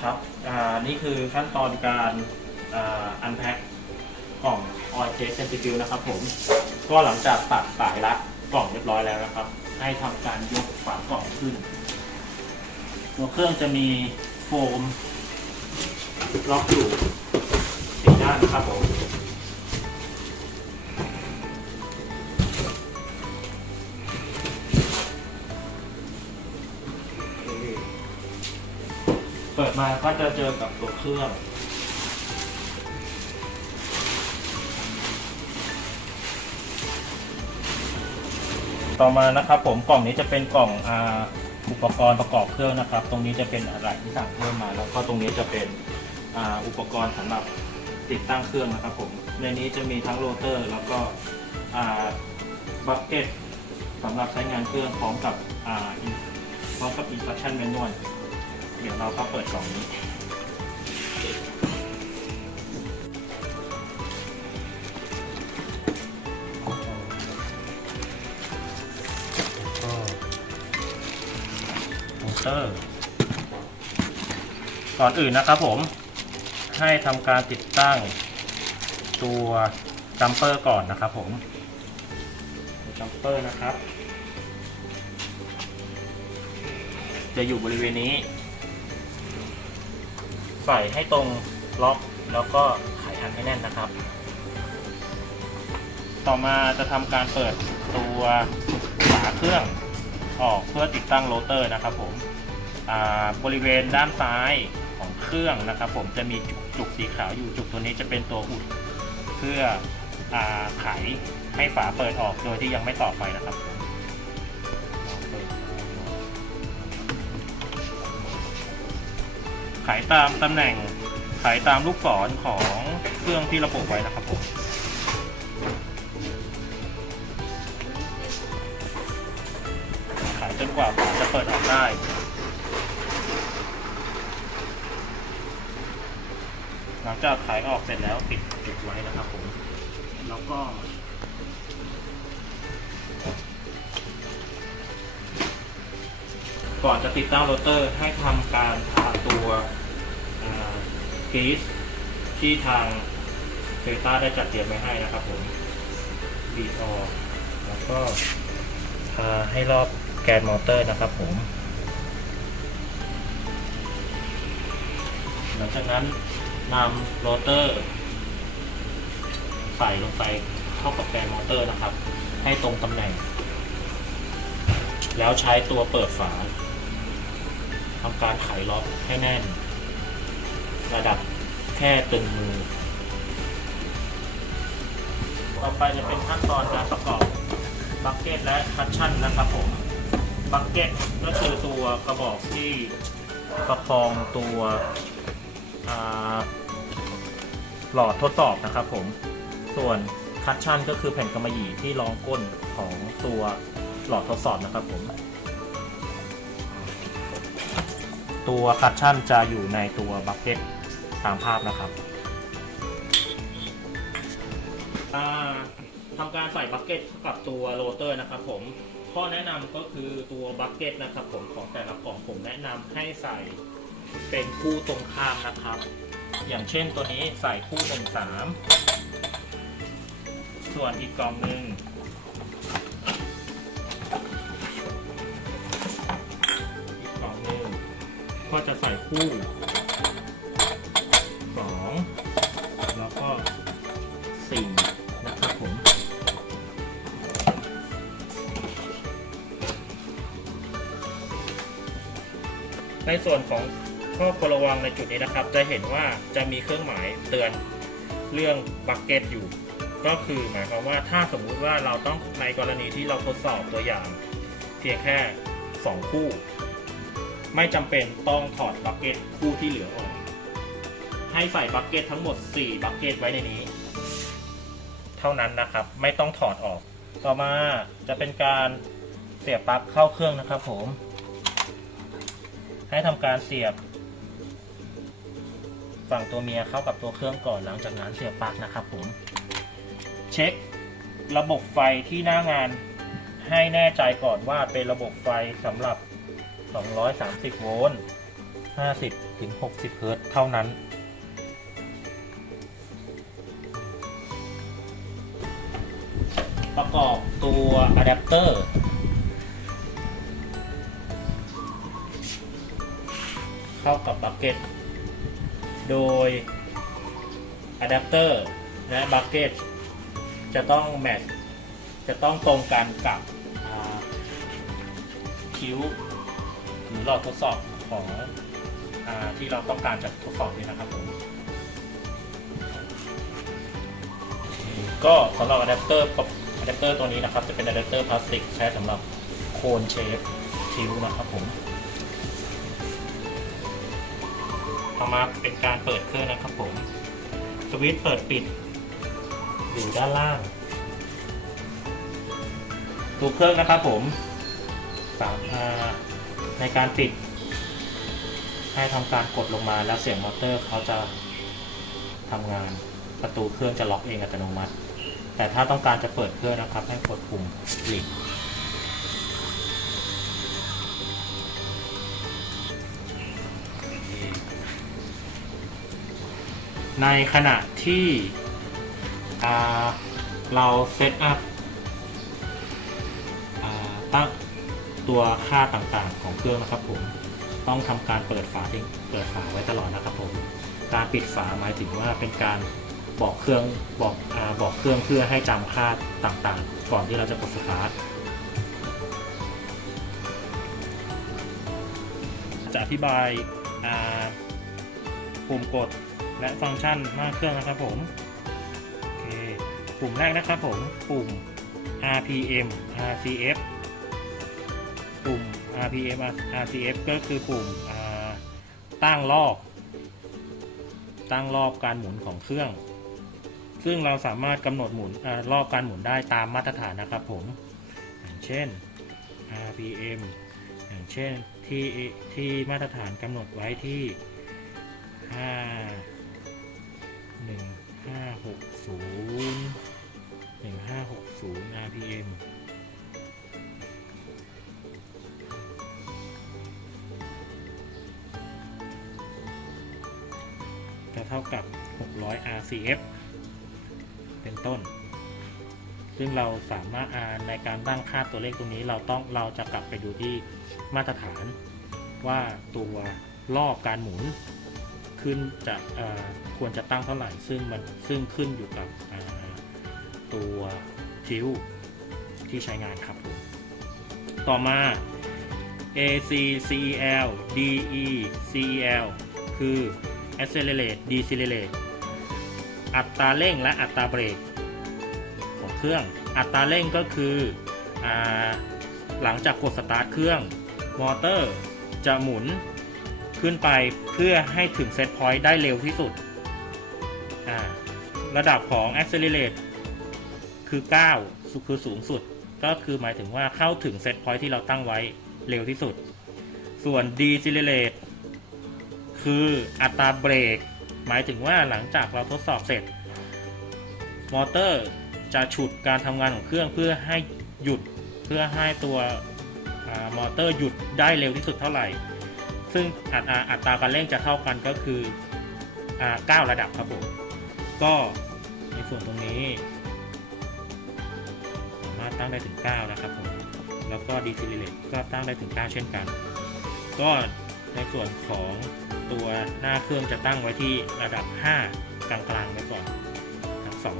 ครับนี่คือขั้นตอนการอันแพ็คกล่องออยล์เคสเซนติฟิวนะครับผมก็หลังจากตัดสายละกล่องเรียบร้อยแล้วนะครับให้ทำการยกฝากล่องขึ้นตัวเครื่องจะมีโฟมล็อกอยู่สี่ด้านนะครับผมเปิดมาก็จะเจอกับตัวเครื่องต่อมานะครับผมกล่องนี้จะเป็นกล่องอุปกรณ์ประกอบเครื่องนะครับตรงนี้จะเป็นอะไรที่สั่งเพิ่มมาแล้วก็ตรงนี้จะเป็นอุปกรณ์สำหรับติดตั้งเครื่องนะครับผมในนี้จะมีทั้งโรเตอร์แล้วก็บัคเก็ตสำหรับใช้งานเครื่องพร้อมกับinstruction manual เดี๋ยวเราก็เปิดกล่องนี้ก่อนอื่นนะครับผมให้ทำการติดตั้งตัวจัมเปอร์ก่อนนะครับผมจัมเปอร์นะครับจะอยู่บริเวณนี้ใส่ให้ตรงล็อกแล้วก็ไขอันให้แน่นนะครับต่อมาจะทำการเปิดตัวฝาเครื่องออกเพื่อติดตั้งโรเตอร์นะครับผมบริเวณด้านซ้ายของเครื่องนะครับผมจะมีจุกสีขาวอยู่จุกตัวนี้จะเป็นตัวอุดเพื่อไขให้ฝาเปิดออกโดยที่ยังไม่ต่อไฟนะครับไขตามตำแหน่งไขตามลูกศรของเครื่องที่ระบบไว้นะครับผมไขจนกว่าฝาจะเปิดออกได้หลังจากไขออกเสร็จแล้วปิดไว้นะครับผมแล้วก็ก่อนจะติดตั้งโรเตอร์ให้ทำการทาตัวกรีซที่ทางโตโยต้าได้จัดเตรียมไว้ให้นะครับผมบีบออกแล้วก็ทาให้รอบแกนมอเตอร์นะครับผมหลังจากนั้นนำโรเตอร์ใส่ลงไปเข้ากับแกนมอเตอร์นะครับให้ตรงตำแหน่งแล้วใช้ตัวเปิดฝาทำการไขล็อกให้แน่นระดับแค่ตึงมือต่อไปจะเป็นขั้นตอนการประกอบบัคเก็ตและคัชชั่นนะครับผมบัคเก็ตก็คือตัวกระบอกที่ประคองตัวหลอดทดสอบนะครับผมส่วนคัชชั่นก็คือแผ่นกำมะหยี่ที่รองก้นของตัวหลอดทดสอบนะครับผมตัวคัชชั่นจะอยู่ในตัวบัคเก็ตตามภาพนะครับทำการใส่บัคเก็ตกับตัวโรเตอร์นะครับผมข้อแนะนำก็คือตัวบัคเก็ตนะครับผมของแต่ละกล่องผมแนะนำให้ใส่เป็นคู่ตรงข้ามนะครับอย่างเช่นตัวนี้ใส่คู่1-3ส่วนอีกกล่องหนึ่งก็จะใส่คู่2แล้วก็4นะครับผมในส่วนของข้อควรระวังในจุดนี้นะครับจะเห็นว่าจะมีเครื่องหมายเตือนเรื่องบัคเก็ตอยู่ก็คือหมายความว่าถ้าสมมุติว่าเราต้องในกรณีที่เราทดสอบตัวอย่างเพียงแค่2คู่ไม่จำเป็นต้องถอดบัคเก็ตคู่ที่เหลือออกให้ใส่บัคเก็ตทั้งหมด4บัคเก็ตไว้ในนี้เท่านั้นนะครับไม่ต้องถอดออกต่อมาจะเป็นการเสียบปลั๊กเข้าเครื่องนะครับผมให้ทำการเสียบฝั่งตัวเมียเข้ากับตัวเครื่องก่อนหลังจากนั้นเสียบปลั๊กนะครับผมเช็คระบบไฟที่หน้างานให้แน่ใจก่อนว่าเป็นระบบไฟสำหรับ230 โวลต์ 50 ถึง 60 เฮิรตซ์เท่านั้นประกอบตัวอะแดปเตอร์เข้ากับบัคเก็ตโดยอะแดปเตอร์และบัคเก็ตจะต้องแมทช์จะต้องตรงกันกับคิ้วหรือหลอดทดสอบของที่เราต้องการจะทดสอบนี้นะครับผมก็สำหรับอะแดปเตอร์ตัวนี้นะครับจะเป็นอะแดปเตอร์พลาสติกใช้สำหรับโคนเชฟคิ้วนะครับผมต่อมาเป็นการเปิดเครื่องนะครับผมสวิตช์เปิดปิดอยู่ด้านล่างตัวเครื่องนะครับผมในการปิดให้ทำการกดลงมาแล้วเสียงมอเตอร์เขาจะทำงานประตูเครื่องจะล็อกเองอัตโนมัติแต่ถ้าต้องการจะเปิดเครื่องนะครับให้กดปุ่มหลีกในขณะที่เราเซตอัพตั้งตัวค่าต่างๆของเครื่องนะครับผมต้องทำการเปิดฝาไว้ตลอดนะครับผมการปิดฝาหมายถึงว่าเป็นการบอกเครื่องเพื่อให้จำค่าต่างๆก่อนที่เราจะกดสตาร์ทจะอธิบายปุ่มกดและฟังก์ชันหน้าเครื่องนะครับผมโอเคปุ่มแรกนะครับผมปุ่ม RPM RCF ปุ่ม RPM RCF ก็คือปุ่มตั้งรอบการหมุนของเครื่องซึ่งเราสามารถกำหนดหมุนรอบการหมุนได้ตามมาตรฐานนะครับผมอย่างเช่น RPM อย่างเช่นที่มาตรฐานกำหนดไว้ที่1560 RPM จะเท่ากับ600 RCF เป็นต้นซึ่งเราสามารถในการตั้งค่าตัวเลขตรงนี้เราจะกลับไปดูที่มาตรฐานว่าตัวรอบการหมุนขึ้นจะควรจะตั้งเท่าไหร่ซึ่งขึ้นอยู่กับตัวคิ้วที่ใช้งานครับผมต่อมา ACCEL DECEL คือ Accelerate Decelerate อัตราเร่งและอัตราเบรกของเครื่องอัตราเร่งก็คือหลังจากกดสตาร์ทเครื่องมอเตอร์จะหมุนขึ้นไปเพื่อให้ถึงเซตพอยต์ได้เร็วที่สุดระดับของ Accelerate คือ9คือสูงสุดก็คือหมายถึงว่าเข้าถึงเซตพอยต์ที่เราตั้งไว้เร็วที่สุดส่วน Decelerate คืออัตราเบรกหมายถึงว่าหลังจากเราทดสอบเสร็จมอเตอร์จะฉุดการทำงานของเครื่องเพื่อให้หยุดเพื่อให้ตัวมอเตอร์หยุดได้เร็วที่สุดเท่าไหร่ซึ่งอัตราการเร่งจะเท่ากันก็คือ9ระดับครับผมก็ในส่วนตรงนี้สามารถตั้งได้ถึง9นะครับผมแล้วก็ Decelerate ก็ตั้งได้ถึง9เช่นกันก็ในส่วนของตัวหน้าเครื่องจะตั้งไว้ที่ระดับ5กลางๆไว้ก่อนทั้งสอง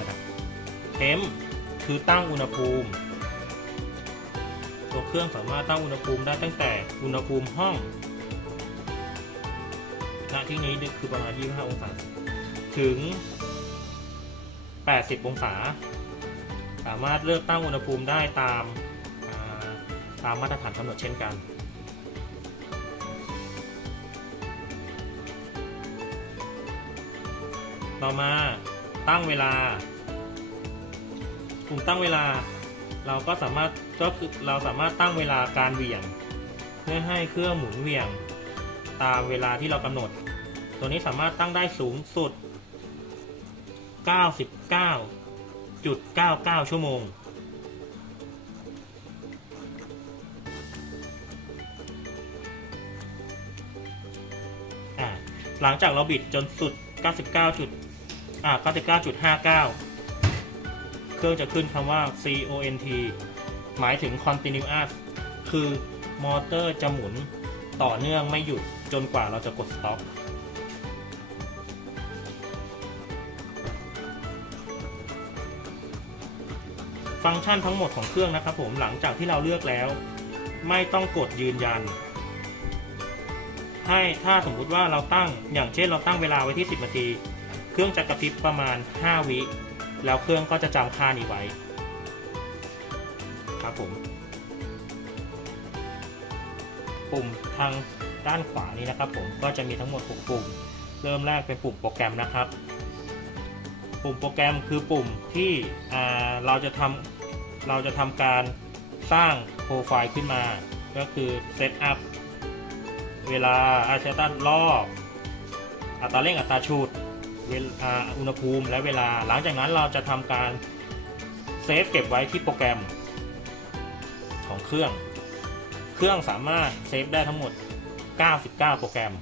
ระดับ Temp คือตั้งอุณหภูมิตัวเครื่องสามารถตั้งอุณหภูมิได้ตั้งแต่อุณหภูมิห้องณที่นี้คือประมาณ25องศาถึง80องศาสามารถเลือกตั้งอุณหภูมิได้ตามมาตรฐานกำหนดเช่นกันต่อมาตั้งเวลาปุ่มตั้งเวลาเราสามารถตั้งเวลาการเหวี่ยงเพื่อให้เครื่องหมุนเหวี่ยงตามเวลาที่เรากำหนดตัวนี้สามารถตั้งได้สูงสุด 99.99 ชั่วโมง หลังจากเราบิดจนสุด 99.59 เครื่องจะขึ้นคำว่า CONT หมายถึง continuous คือมอเตอร์จะหมุนต่อเนื่องไม่หยุดจนกว่าเราจะกด stop ฟังก์ชันทั้งหมดของเครื่องนะครับผมหลังจากที่เราเลือกแล้วไม่ต้องกดยืนยันให้ถ้าสมมุติว่าเราตั้งอย่างเช่นเราตั้งเวลาไว้ที่10 นาทีเครื่องจะกระพริบประมาณ5 วิแล้วเครื่องก็จะจำค่านี้ไว้ครับผมปุ่มทางด้านขวานี้นะครับผมก็จะมีทั้งหมด6 ปุ่มเริ่มแรกเป็นปุ่มโปรแกรมนะครับปุ่มโปรแกรมคือปุ่มที่เราจะทำการสร้างโปรไฟล์ขึ้นมาก็คือเซตอัพเวลาอัตราลอบอัตราเร่งอัตราฉุดอุณหภูมิและเวลาหลังจากนั้นเราจะทำการเซฟเก็บไว้ที่โปรแกรมของเครื่องสามารถเซฟได้ทั้งหมด99 โปรแกรม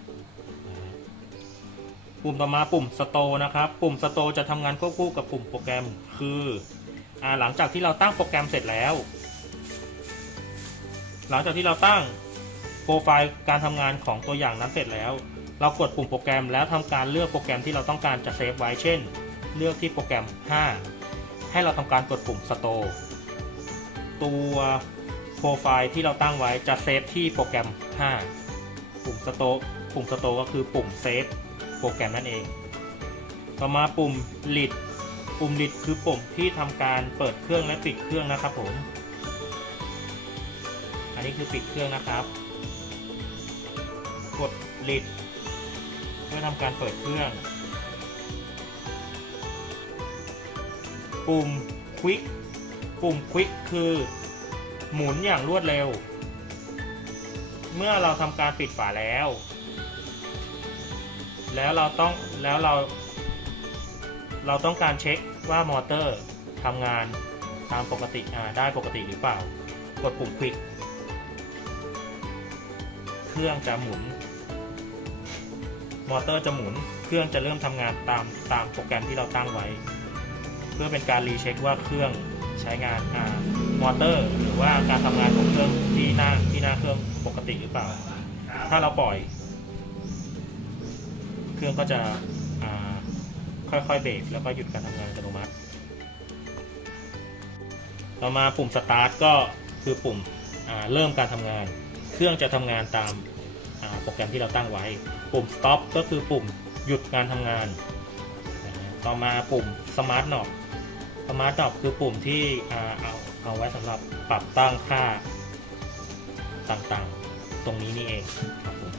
ปุ่มต่อมาปุ่ม Store นะครับปุ่ม Store จะทำงานควบคู่กับปุ่มโปรแกรมคือหลังจากที่เราตั้งโปรแกรมเสร็จแล้วหลังจากที่เราตั้งโปรไฟล์การทำงานของตัวอย่างนั้นเสร็จแล้วเรากดปุ่มโปรแกรมแล้วทำการเลือกโปรแกรมที่เราต้องการจะเซฟไว้เช่นเลือกที่โปรแกรม5ให้เราทำการกดปุ่ม Store ตัวโปรไฟล์ที่เราตั้งไว้จะเซฟที่โปรแกรม5ปุ่ม Store ก็คือปุ่มเซฟโปรแกรมนั่นเองต่อมาปุ่ม Lid ปุ่ม Lid คือปุ่มที่ทำการเปิดเครื่องและปิดเครื่องนะครับผมอันนี้คือปิดเครื่องนะครับกด Lid เพื่อทำการเปิดเครื่องปุ่ม Quick คือหมุนอย่างรวดเร็วเมื่อเราทำการปิดฝาแล้วเราต้องการเช็คว่ามอเตอร์ทำงานตามปกติได้ปกติหรือเปล่ากดปุ่ม Quick เครื่องจะหมุนมอเตอร์จะหมุนเครื่องจะเริ่มทำงานตามโปรแกรมที่เราตั้งไว้เพื่อเป็นการรีเช็คว่าเครื่องใช้งานมอเตอร์หรือว่าการทำงานของเครื่องที่หน้าเครื่องปกติหรือเปล่าถ้าเราปล่อยเครื่องก็จะค่อยๆเบรกแล้วก็หยุดการทำงานอัตโนมัติต่อมาปุ่ม Start ก็คือปุ่มเริ่มการทำงานเครื่องจะทำงานตามโปรแกรมที่เราตั้งไว้ปุ่ม Stop ก็คือปุ่มหยุดการทำงานต่อมาปุ่ม Smart Knob คือปุ่มที่เอาไว้สำหรับปรับตั้งค่าต่างๆตรงนี้นี่เองครับผม